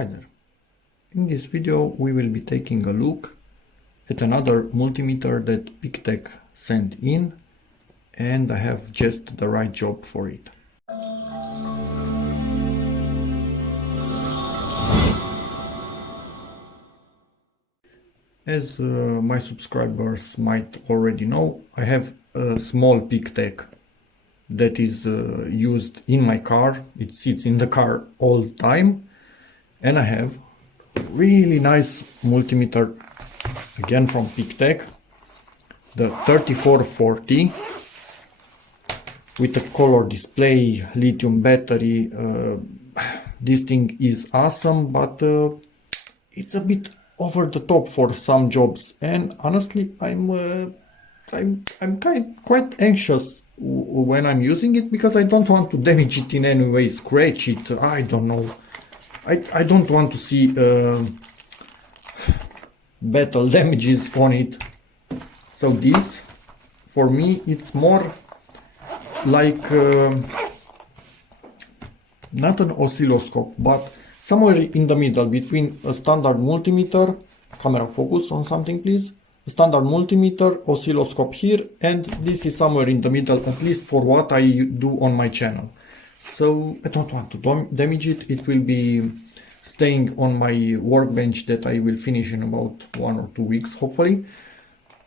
Hi there. In this video we will be taking a look at another multimeter that PeakTech sent in, and I have just the right job for it. As my subscribers might already know, I have a small PeakTech that is used in my car. It sits in the car all the time, and I have really nice multimeter again from PeakTech, the 3440 with a color display, lithium battery. This thing is awesome, but it's a bit over the top for some jobs, and honestly I'm quite anxious when I'm using it, because I don't want to damage it in any way, scratch it, I don't know. I don't want to see battle damages on it. So this, for me, it's more like not an oscilloscope, but somewhere in the middle between a standard multimeter, camera focus on something please, a standard multimeter, oscilloscope here, and this is somewhere in the middle, at least for what I do on my channel. So I don't want to damage it. It will be staying on my workbench that I will finish in about 1 or 2 weeks, hopefully,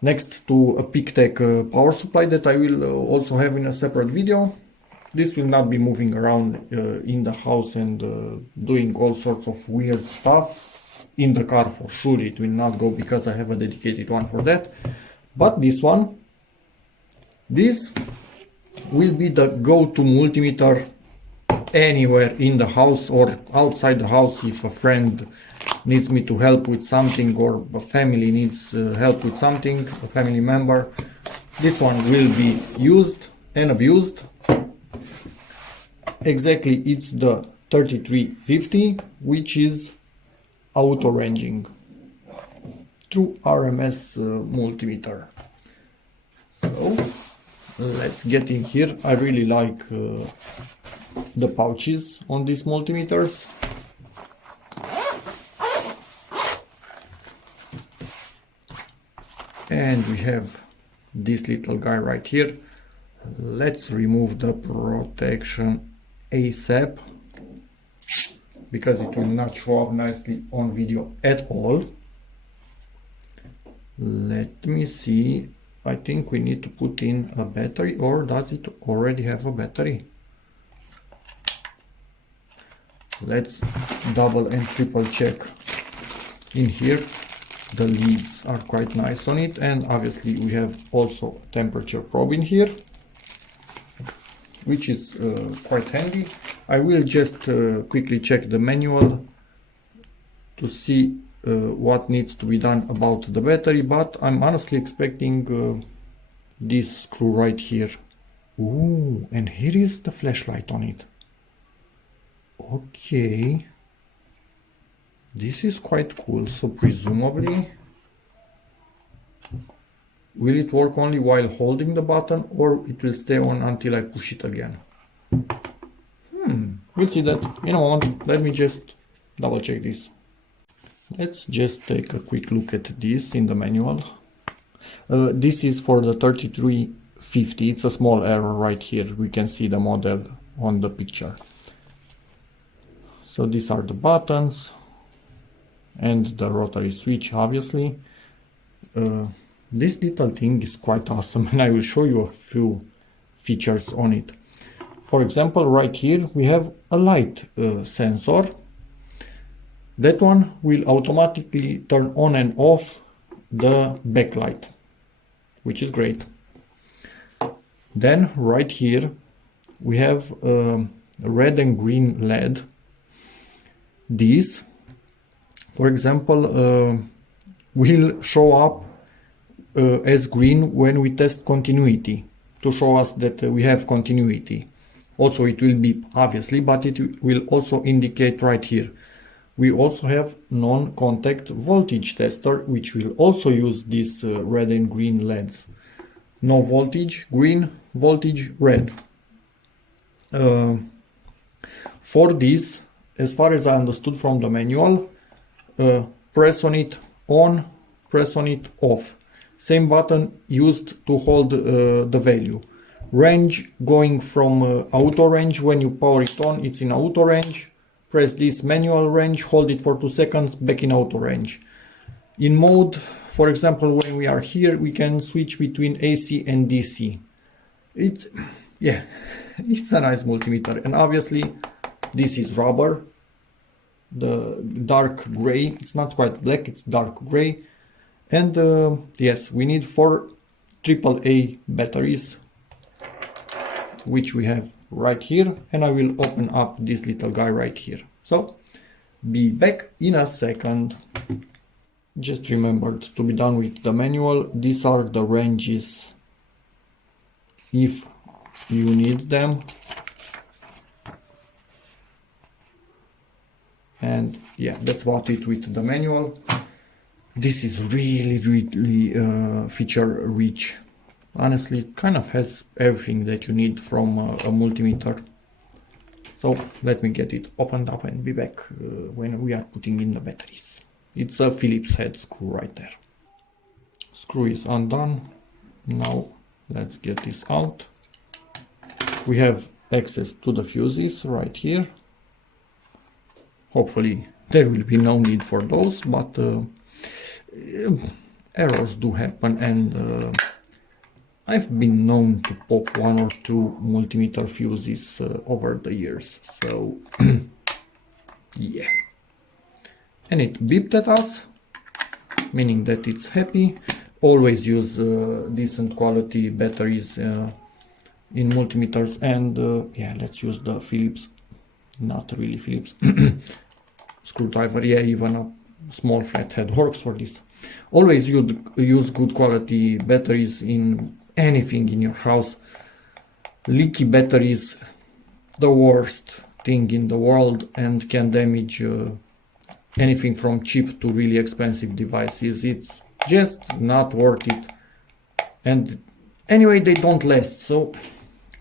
next to a PeakTech power supply that I will also have in a separate video. This will not be moving around in the house and doing all sorts of weird stuff. In the car for sure it will not go, because I have a dedicated one for that. But this one, this will be the go-to multimeter anywhere in the house or outside the house. If a friend needs me to help with something, or a family needs help with something, a family member, this one will be used and abused. Exactly, it's the 3350, which is auto ranging TrueRMS multimeter. So let's get in here. I really like the pouches on these multimeters. And we have this little guy right here. Let's remove the protection ASAP, because it will not show up nicely on video at all. Let me see. I think we need to put in a battery, or does it already have a battery? Let's double and triple check in here. The leads are quite nice on it, and obviously we have also a temperature probe in here, which is quite handy. I will just quickly check the manual to see what needs to be done about the battery, but I'm honestly expecting this screw right here. Ooh, and here is the flashlight on it. Okay, this is quite cool. So presumably, will it work only while holding the button, or it will stay on until I push it again? We'll see that in a moment. Let me just double check this. Let's just take a quick look at this in the manual. This is for the 3350. It's a small error right here. We can see the model on the picture. So these are the buttons and the rotary switch, obviously. This little thing is quite awesome, and I will show you a few features on it. For example, right here we have a light sensor. That one will automatically turn on and off the backlight, which is great. Then right here we have a red and green LED. This, for example, will show up as green when we test continuity, to show us that we have continuity. Also it will beep, obviously, but it will also indicate right here. We also have non-contact voltage tester, which will also use these red and green LEDs. No voltage, green, voltage, red. For this as far as I understood from the manual, press on it on, press on it off. Same button used to hold the value. Range going from auto range. When you power it on, it's in auto range. Press this manual range, hold it for 2 seconds, back in auto range. In mode, for example, when we are here, we can switch between AC and DC. It's a nice multimeter, and obviously this is rubber, the dark gray. It's not quite black, it's dark gray. And yes, we need 4 AAA batteries, which we have right here, and I will open up this little guy right here. So be back in a second. Just remembered to be done with the manual. These are the ranges if you need them. And yeah, that's about it with the manual. This is really feature rich. Honestly, it kind of has everything that you need from a multimeter. So let me get it opened up and be back when we are putting in the batteries. It's a Phillips head screw right there. Screw is undone. Now let's get this out. We have access to the fuses right here. Hopefully there will be no need for those, but errors do happen, and I've been known to pop 1 or 2 multimeter fuses over the years, so yeah. And it beeped at us, meaning that it's happy. Always use decent quality batteries in multimeters, and yeah, let's use the Phillips, not really Phillips, screwdriver. Yeah, even a small flathead works for this. Always use good quality batteries in anything in your house. Leaky batteries, the worst thing in the world, and can damage anything from cheap to really expensive devices. It's just not worth it. And anyway, they don't last, so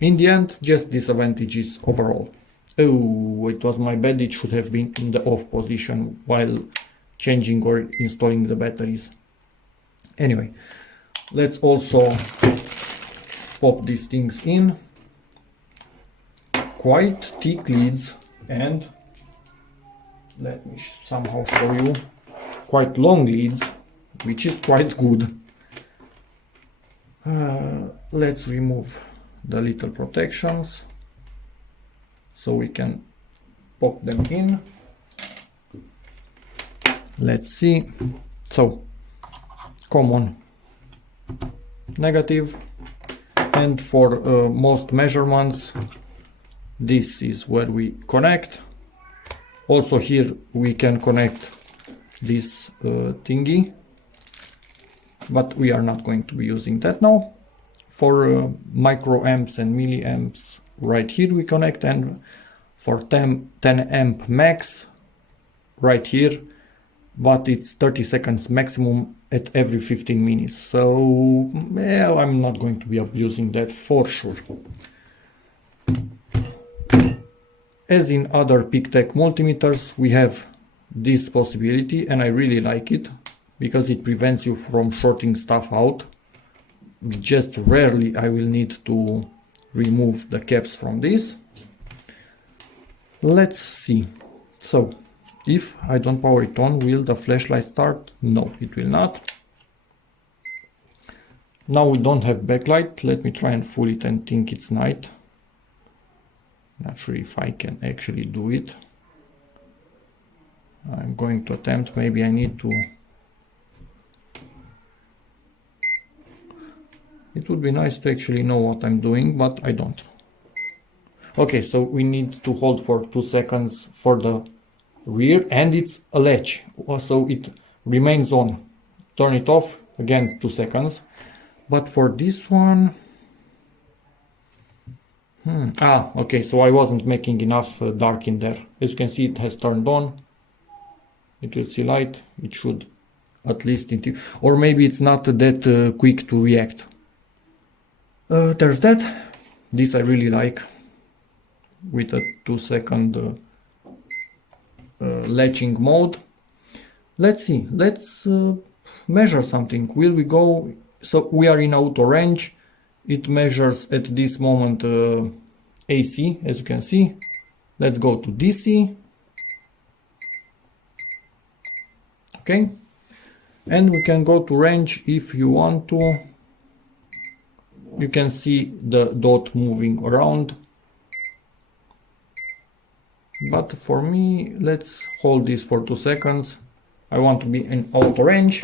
in the end, just disadvantages overall. Oh, it was my bad. It should have been in the off position while changing or installing the batteries. Anyway, let's also pop these things in. Quite thick leads, and let me somehow show you, quite long leads, which is quite good. Let's remove the little protections so we can pop them in. Let's see. So common negative, and for most measurements this is where we connect. Also here we can connect this thingy, but we are not going to be using that now. For microamps and milliamps, right here we connect, and for 10 amp max right here, but it's 30 seconds maximum at every 15 minutes. So yeah, I'm not going to be abusing that for sure. As in other PeakTech multimeters, we have this possibility, and I really like it because it prevents you from shorting stuff out. Just rarely I will need to remove the caps from this. Let's see. So if I don't power it on, will the flashlight start? No, it will not. Now we don't have backlight. Let me try and fool it and think it's night. Not sure if I can actually do it. I'm going to attempt. Maybe I need to. It would be nice to actually know what I'm doing, but I don't. Okay, so we need to hold for 2 seconds for the rear, and it's a latch, so it remains on. Turn it off, again 2 seconds. But for this one, okay, so I wasn't making enough dark in there. As you can see, it has turned on. It will see light. It should at least, or maybe it's not that quick to react. There's that. This I really like, with a 2 second latching mode. Let's see, let's measure something. Will we go, so we are in auto range. It measures at this moment AC, as you can see. Let's go to DC. Okay, and we can go to range if you want to. You can see the dot moving around. But for me, let's hold this for 2 seconds. I want to be in auto range.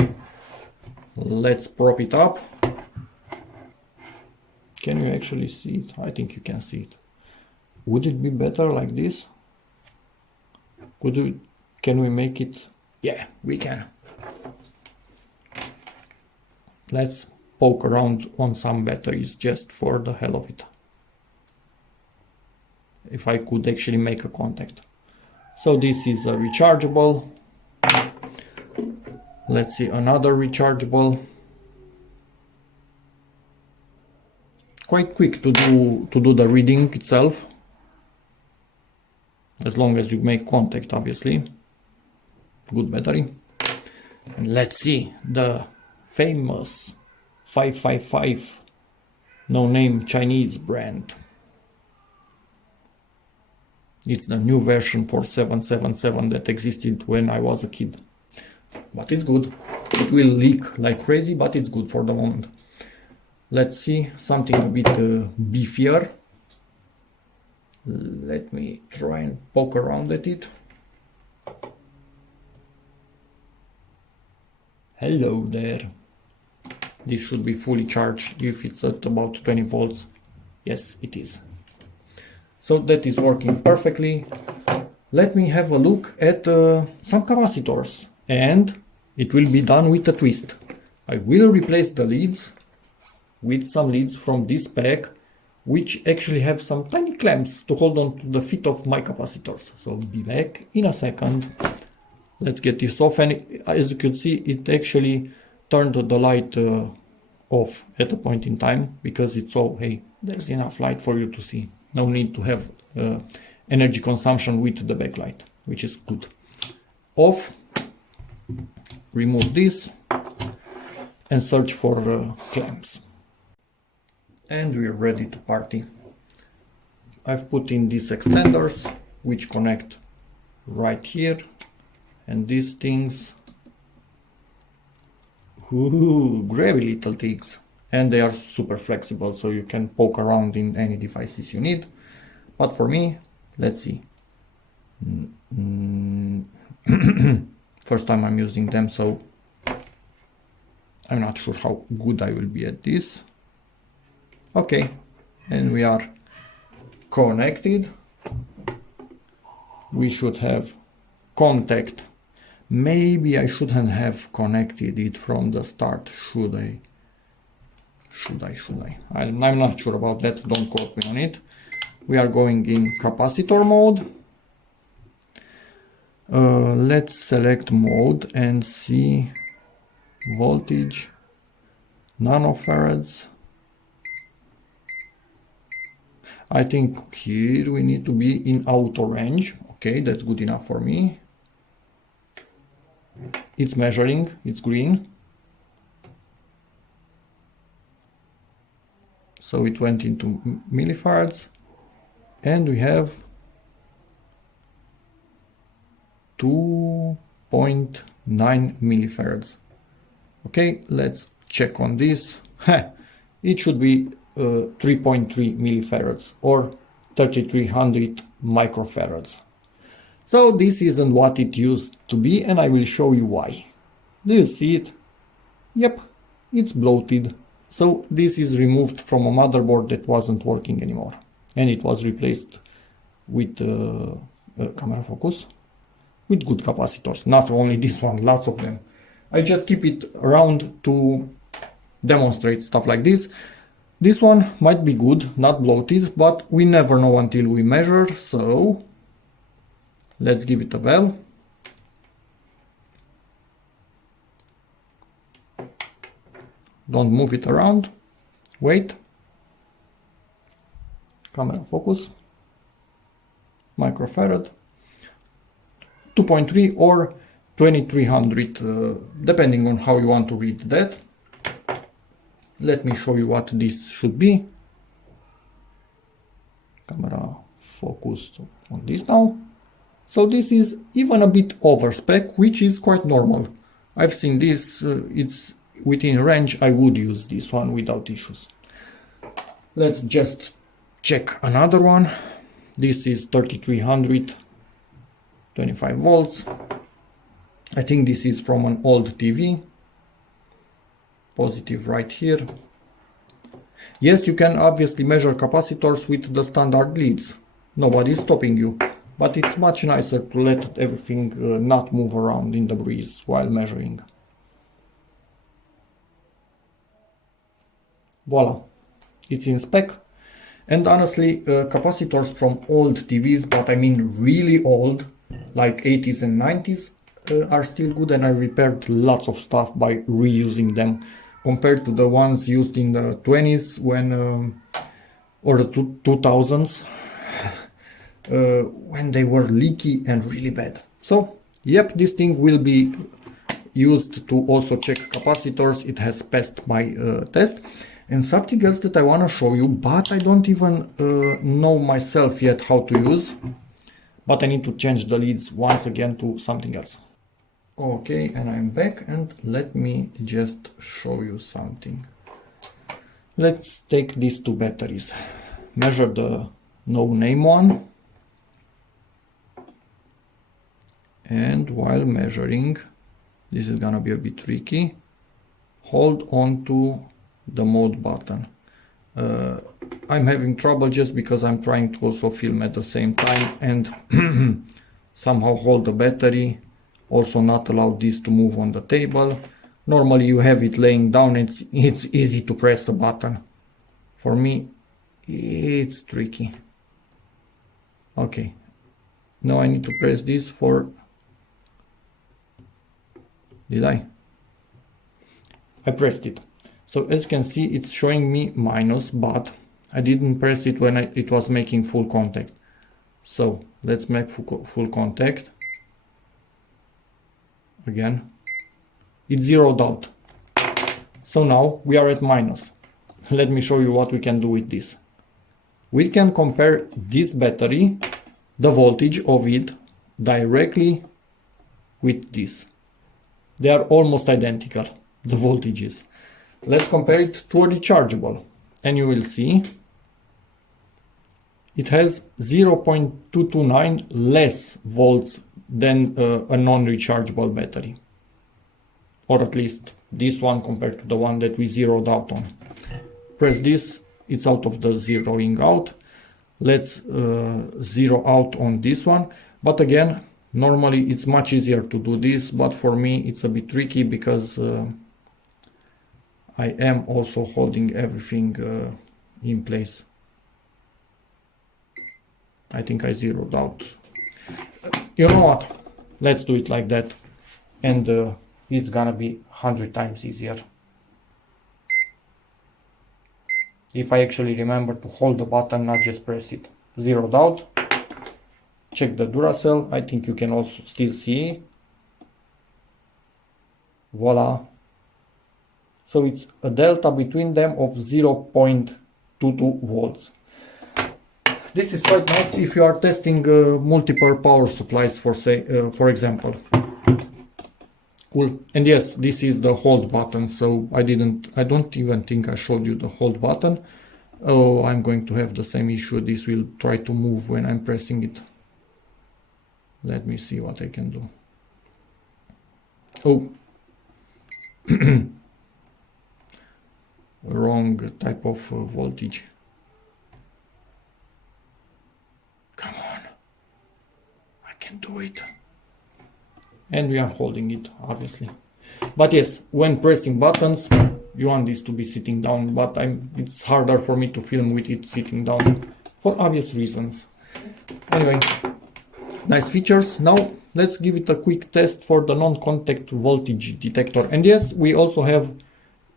Let's prop it up. Can you actually see it? I think you can see it. Would it be better like this? Can we make it? Yeah, we can. Let's poke around on some batteries just for the hell of it. If I could actually make a contact. So this is a rechargeable. Let's see another rechargeable. Quite quick to do the reading itself. As long as you make contact, obviously. Good battery. And let's see the famous 555 no-name Chinese brand. It's the new version for 777 that existed when I was a kid. But it's good. It will leak like crazy, but it's good for the moment. Let's see something a bit beefier. Let me try and poke around at it. Hello there. This should be fully charged if it's at about 20 volts. Yes, it is. So that is working perfectly. Let me have a look at some capacitors, and it will be done with a twist. I will replace the leads with some leads from this pack, which actually have some tiny clamps to hold on to the feet of my capacitors. So be back in a second. Let's get this off, and as you can see, it actually turned the light off at a point in time, because it's so, hey, there's enough light for you to see. No need to have energy consumption with the backlight, which is good. Off, remove this, and search for clamps. And we're ready to party. I've put in these extenders, which connect right here, and these things, ooh, grabby little things. And they are super flexible, so you can poke around in any devices you need. But for me, let's see. First time I'm using them, so I'm not sure how good I will be at this. Okay, and we are connected. We should have contact. Maybe I shouldn't have connected it from the start, should I? Should I? I'm not sure about that, don't quote me on it. We are going in capacitor mode. Let's select mode and see voltage, nanofarads. I think here we need to be in auto range. Okay, that's good enough for me. It's measuring, it's green. So it went into millifarads, and we have 2.9 millifarads. Okay, let's check on this. It should be 3.3 millifarads or 3300 microfarads. So this isn't what it used to be, and I will show you why. Do you see it? Yep, it's bloated. So this is removed from a motherboard that wasn't working anymore, and it was replaced with camera focus, with good capacitors. Not only this one, lots of them. I just keep it around to demonstrate stuff like this. This one might be good, not bloated, but we never know until we measure, so let's give it a bell. Don't move it around. Wait. Camera focus. Microfarad. 2.3 or 2300, depending on how you want to read that. Let me show you what this should be. Camera focused on this now. So this is even a bit over spec, which is quite normal. I've seen this, it's within range. I would use this one without issues. Let's just check another one. This is 3300, 25 volts. I think this is from an old TV. Positive right here. Yes, you can obviously measure capacitors with the standard leads. Nobody's stopping you. But it's much nicer to let everything not move around in the breeze while measuring. Voila. It's in spec. And honestly, capacitors from old TVs, but I mean really old, like 80s and 90s, are still good, and I repaired lots of stuff by reusing them compared to the ones used in the 20s when, or the 2000s, when they were leaky and really bad. So, yep, this thing will be used to also check capacitors. It has passed my test. And something else that I want to show you, but I don't even know myself yet how to use. But I need to change the leads once again to something else. Okay, and I'm back, and let me just show you something. Let's take these two batteries. Measure the no-name one. And while measuring, this is gonna be a bit tricky, hold on to the mode button. I'm having trouble just because I'm trying to also film at the same time and somehow hold the battery, also not allow this to move on the table. Normally you have it laying down, it's easy to press a button. For me, it's tricky. Okay, now I need to press this for... Did I? I pressed it. So as you can see, it's showing me minus, but I didn't press it when it was making full contact. So let's make full contact. Again, it's zeroed out. So now we are at minus. Let me show you what we can do with this. We can compare this battery, the voltage of it, directly with this. They are almost identical, the voltages. Let's compare it to a rechargeable, and you will see it has 0.229 less volts than a non-rechargeable battery, or at least this one compared to the one that we zeroed out on. Press this, it's out of the zeroing out. Let's zero out on this one, but again, normally it's much easier to do this, but for me it's a bit tricky because I am also holding everything in place. I think I zeroed out. You know what? Let's do it like that, and it's gonna be 100 times easier. If I actually remember to hold the button, not just press it. Zeroed out. Check the Duracell. I think you can also still see. Voila. So it's a delta between them of 0.22 volts. This is quite nice if you are testing multiple power supplies, for example. Cool. And yes, this is the hold button. So I don't even think I showed you the hold button. Oh, I'm going to have the same issue. This will try to move when I'm pressing it. Let me see what I can do. Oh. Wrong type of voltage. Come on. I can do it. And we are holding it, obviously. But yes, when pressing buttons, you want this to be sitting down, but it's harder for me to film with it sitting down for obvious reasons. Anyway, nice features. Now let's give it a quick test for the non-contact voltage detector. And yes, we also have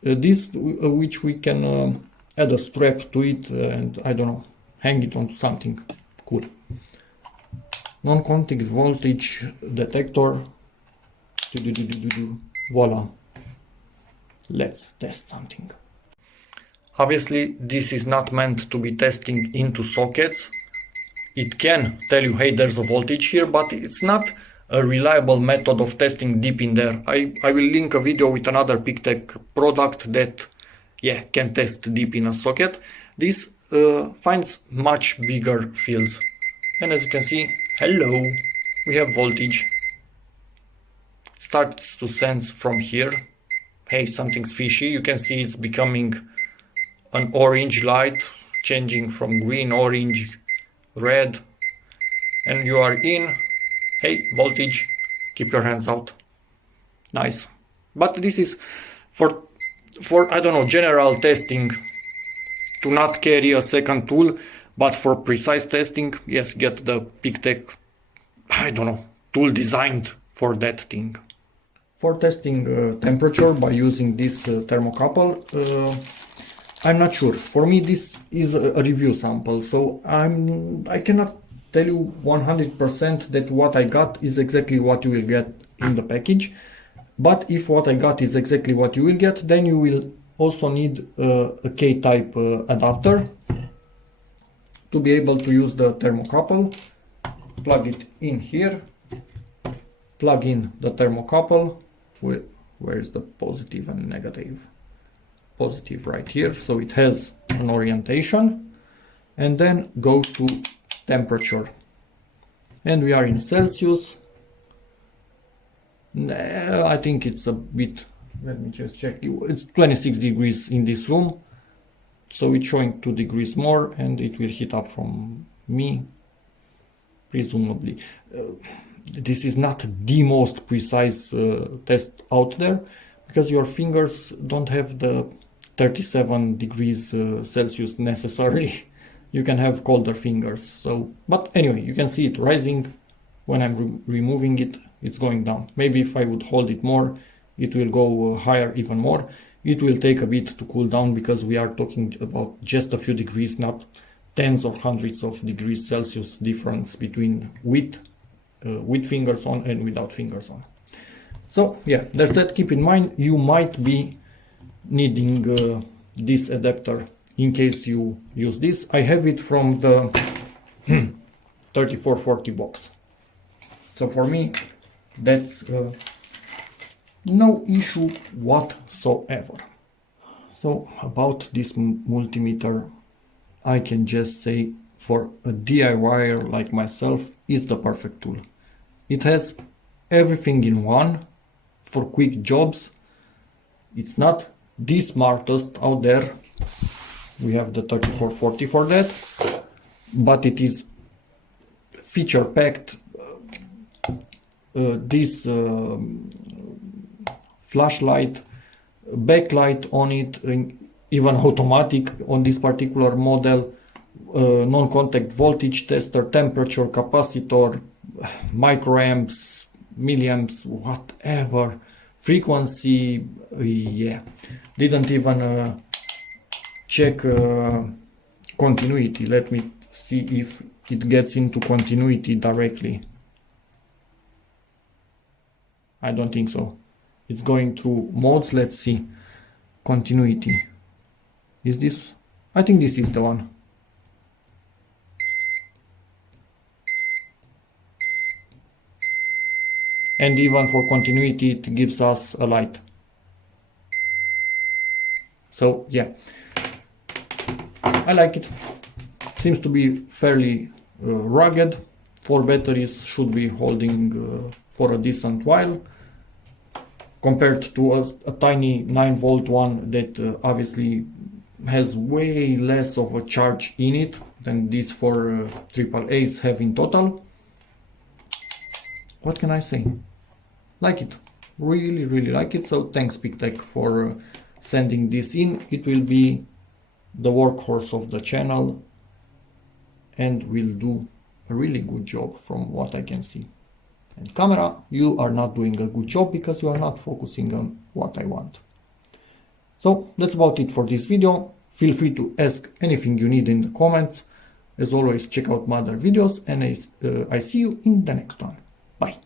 this, which we can add a strap to it and I don't know, hang it onto something cool. non-contact voltage detector. Voila. Let's test something. Obviously, this is not meant to be testing into sockets. It can tell you, hey, there's a voltage here, but it's not a reliable method of testing deep in there. I will link a video with another PeakTech product that, yeah, can test deep in a socket. This finds much bigger fields. And as you can see, hello, we have voltage. Starts to sense from here, hey, something's fishy. You can see it's becoming an orange light, changing from green, orange, red, and you are in, hey, voltage, keep your hands out. Nice. But this is for I don't know, general testing, to not carry a second tool, but for precise testing, yes, get the PeakTech, I don't know, tool designed for that thing. For testing temperature by using this thermocouple, I'm not sure. For me, this is a review sample, so I cannot tell you 100% that what I got is exactly what you will get in the package. But if what I got is exactly what you will get, then you will also need a K-type adapter to be able to use the thermocouple. Plug it in here, plug in the thermocouple. Where is the positive and negative? Positive right here, so it has an orientation, and then go to temperature, and we are in Celsius. I think it's a bit, let me just check, it's 26 degrees in this room, so it's showing 2 degrees more, and it will heat up from me, presumably. This is not the most precise test out there, because your fingers don't have the 37 degrees Celsius necessarily. You can have colder fingers. So, but anyway, you can see it rising. When I'm removing it, it's going down. Maybe if I would hold it more, it will go higher even more. It will take a bit to cool down, because we are talking about just a few degrees, not tens or hundreds of degrees Celsius difference between with fingers on and without fingers on. So yeah, there's that. Keep in mind, you might be needing this adapter in case you use this. I have it from the 3440 box. So for me, that's no issue whatsoever. So about this multimeter, I can just say, for a DIYer like myself, is the perfect tool. It has everything in one for quick jobs. It's not the smartest out there. We have the 3440 for that, but it is feature packed. This flashlight, backlight on it, even automatic on this particular model, non-contact voltage tester, temperature, capacitor, microamps, milliamps, whatever, frequency, yeah. Didn't even check continuity. Let me see if it gets into continuity directly. I don't think so. It's going through modes. Let's see. Continuity. Is this? I think this is the one. And even for continuity, it gives us a light. So yeah, I like it. Seems to be fairly rugged. 4 batteries should be holding for a decent while, compared to a tiny 9-volt one that obviously has way less of a charge in it than these 4 AAAs have in total. What can I say? Like it. Really, really like it. So thanks PeakTech for sending this in. It will be the workhorse of the channel and will do a really good job from what I can see. And camera, you are not doing a good job because you are not focusing on what I want. So that's about it for this video. Feel free to ask anything you need in the comments. As always, check out my other videos, and I see you in the next one. Bye.